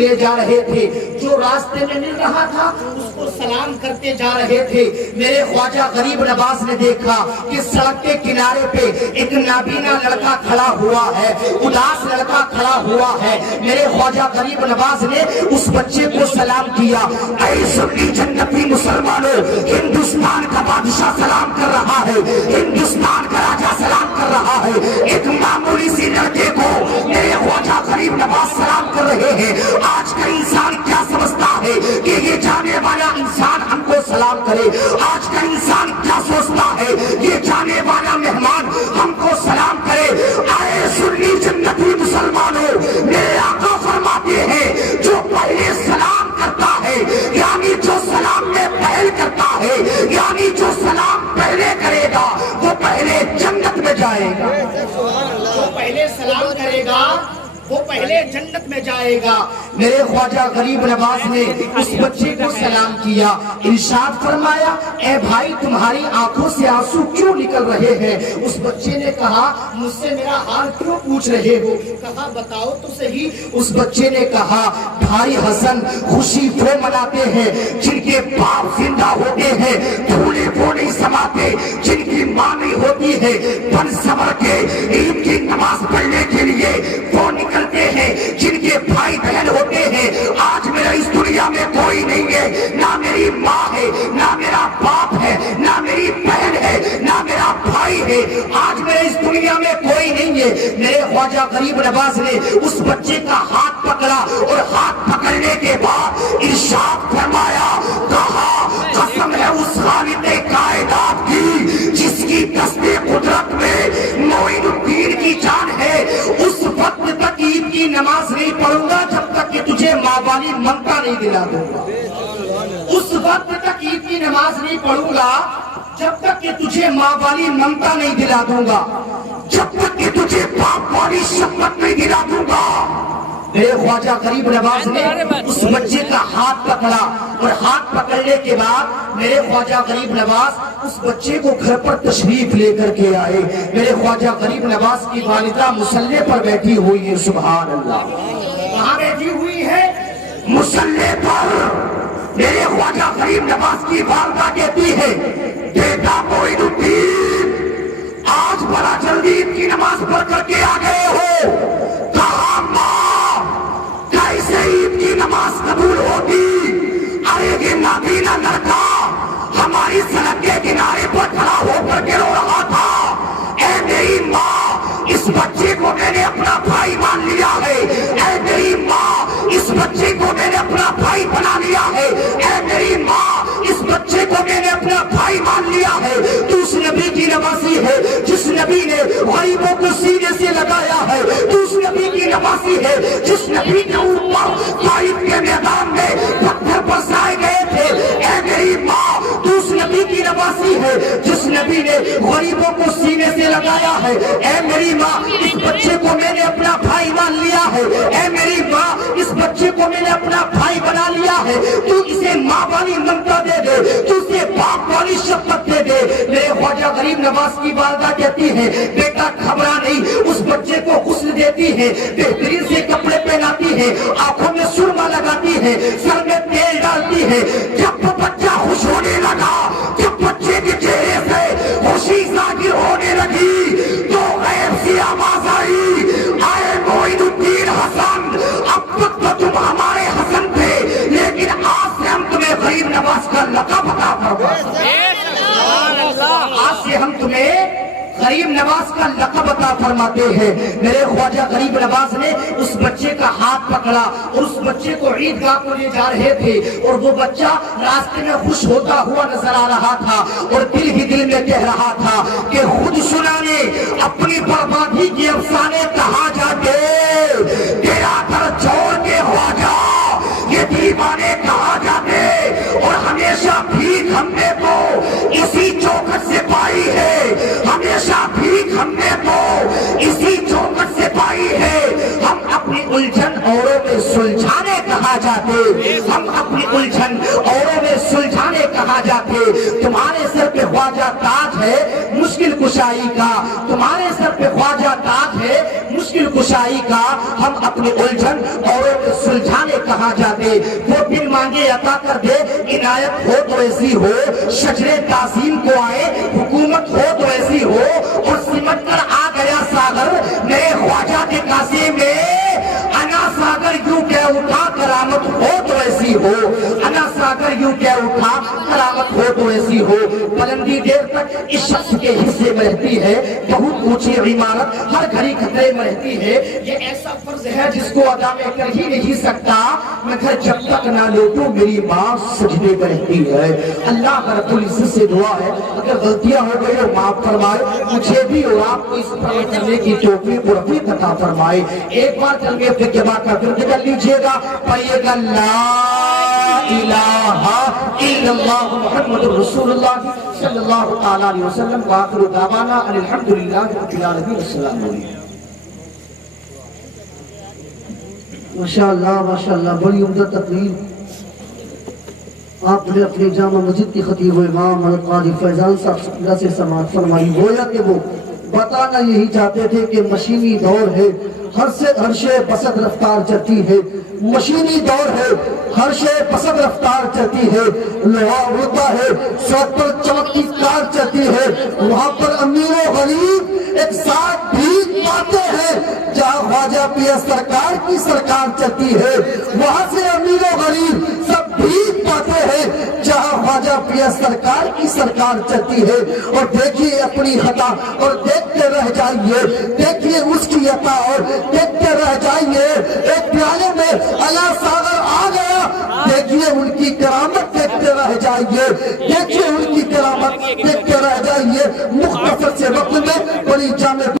لے جا رہے تھے، جو راستے میں مل رہا تھا اس کو سلام کرتے جا رہے تھے۔ میرے خواجہ غریب نواز نے دیکھا کہ سڑک کے کنارے پہ ایک نابینا لڑکا کھڑا ہوا ہے، اداس لڑکا کھڑا ہوا ہے۔ میرے خواجہ غریب نواز نے اس بچے کو سلام کیا، اے سنی جنتی مسلمانوں، ہندوستان کا بادشاہ سلام کر رہا ہے، ہندوستان کا راجا سلام کر رہا ہے۔ ایک معمولی سی لڑکے کو میرے خواجہ غریب نواز سلام کر رہے ہیں۔ آج کا انسان کیا سمجھتا ہے کہ یہ جانے والا انسان ہم کو سلام کرے؟ آج کا انسان کیا سوچتا ہے یہ جانے والا مہمان ہم کو سلام کرے؟ اے سنی جنتی مسلمانوں، میرے آقا فرماتے ہیں جو پہلے سلام کرتا ہے، یعنی جو سلام میں پہل کرتا ہے، یعنی جو سلام پہلے کرے گا وہ پہلے جنت میں جائے گا۔ جو پہلے سلام کرے گا وہ پہلے جنت میں جائے گا۔ میرے خواجہ غریب نواز نے اس بچے کو سلام کیا، ارشاد فرمایا اے بھائی تمہاری آنکھوں سے آنسو کیوں نکل رہے ہیں؟ اس بچے نے کہا مجھ سے میرا حال کیوں پوچھ رہے ہو؟ کہا بتاؤ تو صحیح۔ اس بچے نے کہا بھائی حسن خوشی وہ مناتے ہیں جن کے باپ زندہ ہوتے ہیں، دھولے وہ نہیں سماتے جن کی ماں نہیں ہوتی ہے، بن سمر کے عید کی نماز پڑھنے کے لیے وہ نکلتے ہیں جن کے بھائی بہن ہوتے ہیں۔ آج میرا اس دنیا میں کوئی نہیں ہے، نہ میری ماں ہے، نہ میرا باپ ہے، نہ میری بہن ہے، نہ میرا بھائی ہے۔ آج میرے اس دنیا میں کوئی نہیں ہے۔ میرے خواجہ غریب نواز نے اس بچے کا ہاتھ پکڑا اور ہاتھ پکڑنے کے بعد ارشاد فرمایا، کہا قسم ہے اس خالق کائنات کی جس کی دست قدرت میں معین الدین کی جان ہے، اس وقت تک عید کی نماز نہیں پڑھوں گا جب تک کہ تجھے ماں والی ممتا نہیں دلا دوں گا۔ اس وقت تک عید کی نماز نہیں پڑھوں گا جب تک کہ تجھے ماں والی ممتا نہیں دلا دوں گا، جب تک کہ تجھے باپ والی شفقت نہیں دلا دوں گا۔ میرے خواجہ غریب نواز نے اس بچے کا ہاتھ پکڑا اور ہاتھ پکڑنے کے بعد میرے خواجہ غریب نواز اس بچے کو گھر پر تشریف لے کر کے آئے۔ میرے خواجہ غریب نواز کی والدہ مصلے پر بیٹھی ہوئی ہے، سبحان اللہ۔ کہاں بیٹھی ہوئی ہے؟ مصلے پر۔ میرے خواجہ غریب نواز کی والدہ کہتی ہے بیٹا معین الدین آج بڑا جلدی عید کی نماز پڑھ کر کے آ گئے ہو؟ کہا ماں کیسے عید کی نماز قبول ہوتی؟ ارے یہ نابینا لڑکا ہماری سڑک کے کنارے پر کھڑا ہو کر کے رو رہا تھا۔ اے میری ماں اس بچے کو میں نے اپنا بھائی مان لیا ہے، اے میری ماں اس بچے کو میں نے اپنا بھائی بنا لیا ہے، اے میری ماں اس بچے کو میں نے اپنا بھائی مان لیا ہے۔ تو اس نبی کی نوازی ہے جس نبی نے غریبوں کو سینے سے لگایا ہے، تو اس نبی کی نوازی ہے جس نبی کے اوپر طائف کے میدان میں پتھر برسائے گئے تھے۔ اے میری ماں تو اس نبی کی نوازی ہے جس نبی نے غریبوں کو سینے سے لگایا ہے۔ اے میری ماں اس بچے کو میں نے اپنا بھائی مان لیا ہے، اے میری ماں اس بچے کو میں نے اپنا بھائی بنا لیا ہے۔ تو اسے ماں والی ممتا دے دے، تو اسے باپ والی شفقت دے دے۔ میرے خواجہ غریب نواز کی والدہ کہتی ہے بیٹا گھبرا نہیں، اس بچے کو غسل دیتی ہے، بہترین سے کپڑے پہناتی ہے، آنکھوں میں سرما لگاتی ہے، سر میں تیل ڈالتی ہے۔ جب وہ بچہ خوش ہونے لگا، جب بچے کے چہرے سے خوشی ظاہر ہونے لگی تو غیب سے آواز آئی، اے معین الدین حسن اب تک تو تم ہمارے حسن تھے لیکن آج سے ہم تمہیں غریب نواز کا لقب عطا فرماتے ہیں۔ آج سے ہم تمہیں غریب نواز کا لقب عطا فرماتے ہیں۔ میرے خواجہ غریب نواز نے اس بچے کا ہاتھ پکڑا اور اس بچے کو عیدگاہ کو لے جا رہے تھے، اور وہ بچہ راستے میں خوش ہوتا ہوا نظر آ رہا تھا اور دل ہی دل میں کہہ رہا تھا کہ خود سنانے اپنی بربادی کے افسانے کہاں جا کے تیرا گھر چھوڑ کے خواجہ یہ دیوانے کہاں جاتے، اور ہمیشہ بھیک ہم نے تو اسی چوکھٹ سے پائی ہے، ہمیشہ بھیک ہم نے تو اسی چوکھٹ سے پائی ہے۔ ہم اپنی الجھن اوروں میں سلجھانے کہاں جاتے، ہم اپنی الجھن اوروں میں سلجھانے کہاں جاتے۔ تمہارے سر پہ خواجہ تاج ہے مشکل کشائی کا، تمہارے سر پہ خواجہ تاج ہے مشکل کشائی کا، ہم اپنی الجھن اوروں میں سلجھانے کہا جاتے، وہ بن مانگے عطا کر دے، عنایت ہو تو ایسی ہو، شجرے تعظیم کو آئے، حکومت ہو تو ایسی ہو، اور سمٹ کر آ گیا ساگر میرے خواجہ کے کاسے میں، انا ساگر یوں کہہ اٹھا کرامت ہو تو ایسی ہو، انا ساگر یوں کہہ اٹھا کرامت ہو تو ایسی ہو۔ بلندی دیر تک اس شخص کے حصے میں رہتی ہے، بہت اونچی عمارت ہر گھڑی خطرے میں رہتی ہے، یہ ایسا فرض ہے جس کو ادا میں کر ہی نہیں سکتا، میں گھر جب تک نہ لوٹوں میری ماں سجدے میں رہتی ہے۔ اللہ رب العزت سے دعا ہے اگر غلطیاں ہو گئی اور معاف فرمائے، مجھے بھی اور آپ کو اس پر عمل کرنے کی توفیق اور عافیت عطا فرمائے۔ ایک بار کلمہ طیبہ کا ورد کر لیجئے گا، پڑھیے گا لا الہ الا اللہ محمد رسول اللہ صلی اللہ تعالی علیہ وسلم، وآخر دعوانا ان الحمدللہ رب العالمین، السلام علیکم۔ ماشاءاللہ ماشاءاللہ، بڑی عمدہ تقریر آپ نے اپنے جامع مسجد کی خطیب و امام حضرت قاضی فیضان صاحب سے سماعت فرمائی۔ گویا کہ وہ بتانا یہی چاہتے تھے کہ مشینی دور ہے، ہر شے بسط رفتار چلتی ہے، مشینی دور ہے، ہر شے بسط رفتار چلتی ہے، لوہا ہوتا ہے سڑک پر چمکتی کار چلتی ہے، وہاں پر امیر و غریب ایک ساتھ بھی پاتے ہیں، جہاں خواجہ پیر سرکار کی سرکار چلتی ہے وہاں سے امیر و غریب سب بھی پاتے ہیں، جہاں خواجہ پیر سرکار کی سرکار چلتی ہے۔ اور دیکھیے اپنی خطا اور دیکھتے رہ جائیے، دیکھیے اس کی عطا اور دیکھتے رہ جائیے، ایک پیالے میں اللہ ساغر آ گیا، دیکھیے ان کی کرامت دیکھتے رہ جائیے، دیکھیے ان کی کرامت دیکھتے رہ جائیے۔ مختصر سے وقت میں بڑی جامع